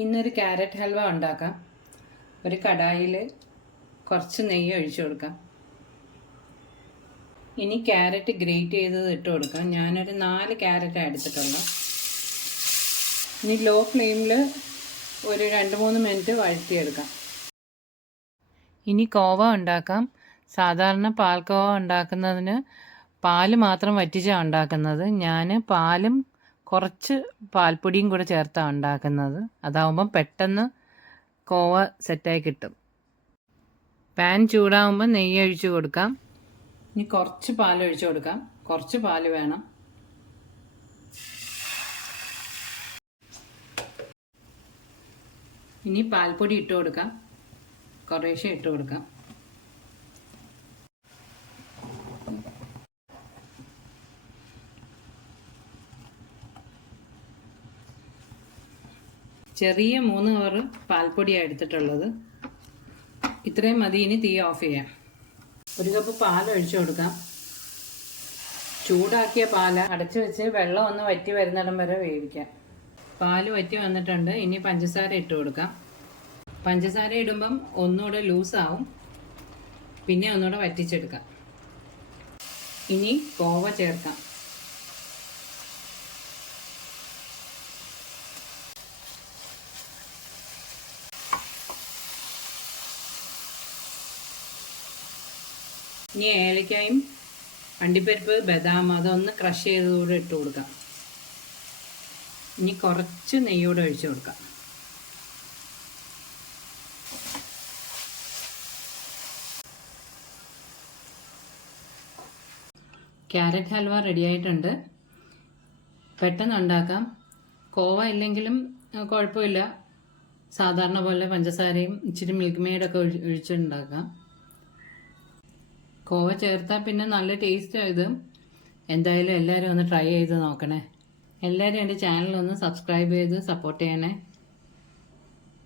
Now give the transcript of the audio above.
ഇന്നൊരു ക്യാരറ്റ് ഹൽവ ഉണ്ടാക്കാം. ഒരു കടായിൽ കുറച്ച് നെയ്യ് ഒഴിച്ചു കൊടുക്കാം. ഇനി ക്യാരറ്റ് ഗ്രേറ്റ് ചെയ്തത് ഇട്ട് കൊടുക്കാം. ഞാനൊരു 4 ക്യാരറ്റാണ് എടുത്തിട്ടുള്ളത്. ഇനി ലോ ഫ്ലെയിമിൽ ഒരു 2-3 മിനിറ്റ് വഴറ്റിയെടുക്കാം. ഇനി കോവ ഉണ്ടാക്കാം. സാധാരണ പാൽക്കോവ ഉണ്ടാക്കുന്നതിന് പാല് മാത്രം വറ്റിച്ചാണ് ഉണ്ടാക്കുന്നത്. ഞാൻ പാലും കുറച്ച് പാൽപ്പൊടിയും കൂടെ ചേർത്താണ് ഉണ്ടാക്കുന്നത്. അതാവുമ്പം പെട്ടെന്ന് കോവ സെറ്റായി കിട്ടും. പാൻ ചൂടാകുമ്പോൾ നെയ്യ് ഒഴിച്ച് കൊടുക്കാം. ഇനി കുറച്ച് പാൽ ഒഴിച്ച് കൊടുക്കാം. കുറച്ച് പാല് വേണം. ഇനി പാൽപ്പൊടി ഇട്ട് കൊടുക്കാം. കുറേശ്ശെ ഇട്ട് കൊടുക്കാം. ചെറിയ 3 കവറ് പാൽപ്പൊടിയാണ് എടുത്തിട്ടുള്ളത്. ഇത്രയും മതി. ഇനി തീ ഓഫ് ചെയ്യാം. 1 കപ്പ് പാൽ ഒഴിച്ചു കൊടുക്കാം. ചൂടാക്കിയ പാൽ അടച്ചു വെച്ച് വെള്ളം ഒന്ന് വറ്റി വരുന്നിടം വരെ വേവിക്കാം. പാൽ വറ്റി വന്നിട്ടുണ്ട്. ഇനി പഞ്ചസാര ഇട്ട് കൊടുക്കാം. പഞ്ചസാര ഇടുമ്പം ഒന്നുകൂടെ ലൂസാവും. പിന്നെ ഒന്നുകൂടെ വറ്റിച്ചെടുക്കാം. ഇനി കോവ ചേർക്കാം. ഇനി ഏലക്കായും അണ്ടിപ്പരിപ്പ് ബദാം അതൊന്ന് ക്രഷ് ചെയ്തതുകൂടെ ഇട്ട് കൊടുക്കാം. ഇനി കുറച്ച് നെയ്യോടെ ഒഴിച്ചു കൊടുക്കാം. ക്യാരറ്റ് ഹൽവ റെഡി ആയിട്ടുണ്ട്. പെട്ടെന്ന് ഉണ്ടാക്കാം. കോവ ഇല്ലെങ്കിലും കുഴപ്പമില്ല. സാധാരണ പോലെ പഞ്ചസാരയും ഇച്ചിരി മിൽക്ക് മെയ്ഡൊക്കെ ഒഴിച്ചുണ്ടാക്കാം. കോവ ചേർത്താൽ പിന്നെ നല്ല ടേസ്റ്റാണ് ഇത്. എന്തായാലും എല്ലാവരും ഒന്ന് ട്രൈ ചെയ്ത് നോക്കണേ. എല്ലാവരും എൻ്റെ ചാനലൊന്ന് സബ്സ്ക്രൈബ് ചെയ്ത് സപ്പോർട്ട് ചെയ്യണേ.